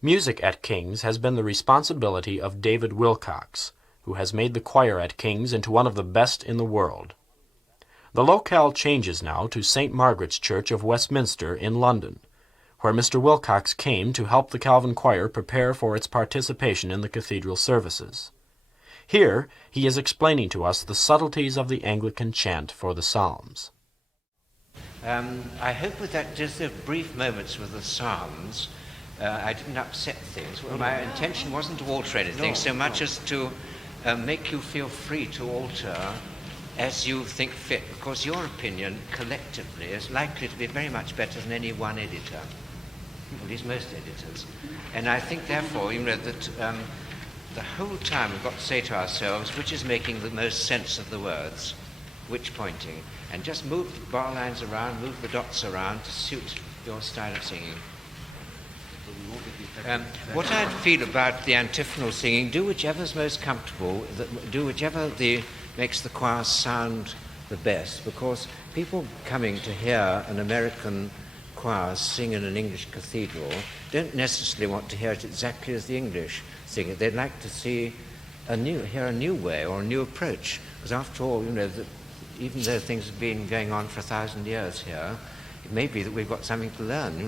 Music at King's has been the responsibility of David Wilcox, who has made the choir at King's into one of the best in the world. The locale changes now to St. Margaret's Church of Westminster in London, where Mr. Wilcox came to help the Calvin Choir prepare for its participation in the cathedral services. Here he is explaining to us the subtleties of the Anglican chant for the Psalms. I hope with that, just the brief moments with the Psalms, I didn't upset things. Well, my intention wasn't to alter anything so much as to make you feel free to alter as you think fit, because your opinion collectively is likely to be very much better than any one editor, at least most editors. And I think, therefore, that the whole time we've got to say to ourselves, which is making the most sense of the words, which pointing, and just move the bar lines around, move the dots around to suit your style of singing. What I'd feel about the antiphonal singing, do whichever's most comfortable, do whichever makes the choir sound the best, because people coming to hear an American choir sing in an English cathedral don't necessarily want to hear it exactly as the English sing it. They'd like to hear a new way or a new approach, because after all, even though things have been going on for 1,000 years here, it may be that we've got something to learn,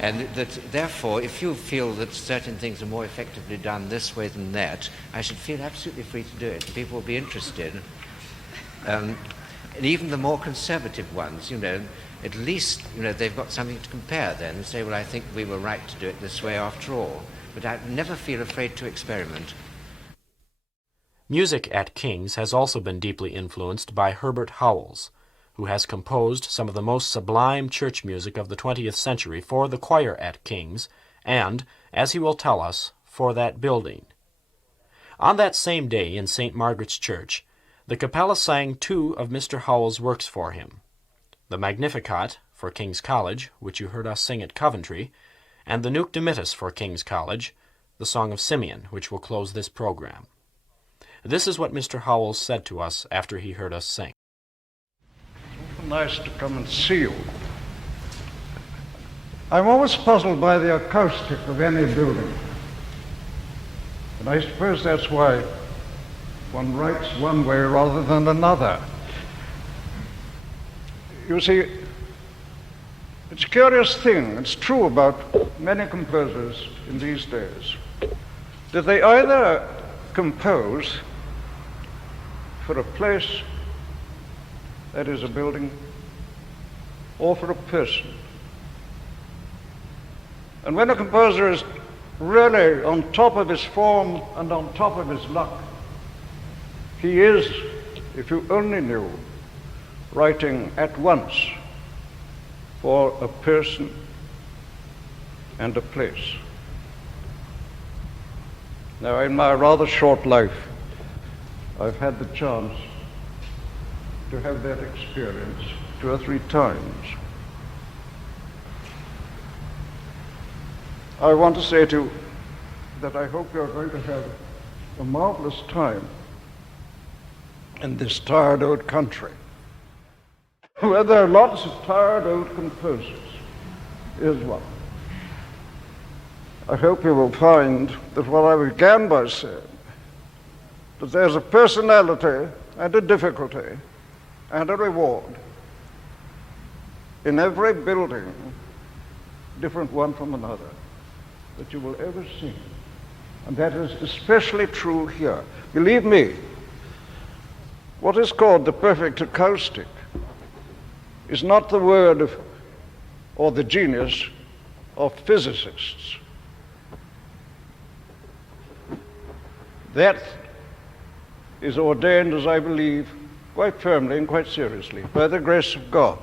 and that therefore, if you feel that certain things are more effectively done this way than that, I should feel absolutely free to do it. People will be interested. And even the more conservative ones, at least, they've got something to compare then and say, well, I think we were right to do it this way after all. But I never feel afraid to experiment. Music at King's has also been deeply influenced by Herbert Howells, who has composed some of the most sublime church music of the 20th century for the choir at King's and, as he will tell us, for that building. On that same day in St. Margaret's Church, the Capella sang two of Mr. Howells' works for him, the Magnificat for King's College, which you heard us sing at Coventry, and the Nunc Dimittis for King's College, the Song of Simeon, which will close this program. This is what Mr. Howells said to us after he heard us sing. Nice to come and see you. I'm always puzzled by the acoustic of any building. And I suppose that's why one writes one way rather than another. You see, it's a curious thing, it's true about many composers in these days, that they either compose for a place that is a building, or for a person. And when a composer is really on top of his form and on top of his luck, he is, if you only knew, writing at once for a person and a place. Now, in my rather short life, I've had the chance to have that experience 2 or 3 times. I want to say to you that I hope you're going to have a marvelous time in this tired old country, where there are lots of tired old composers. Here's one. I hope you will find that what I began by saying, that there's a personality and a difficulty and a reward in every building, different one from another, that you will ever see. And that is especially true here. Believe me, what is called the perfect acoustic is not the word of, or the genius of physicists. That is ordained, as I believe, quite firmly and quite seriously, by the grace of God.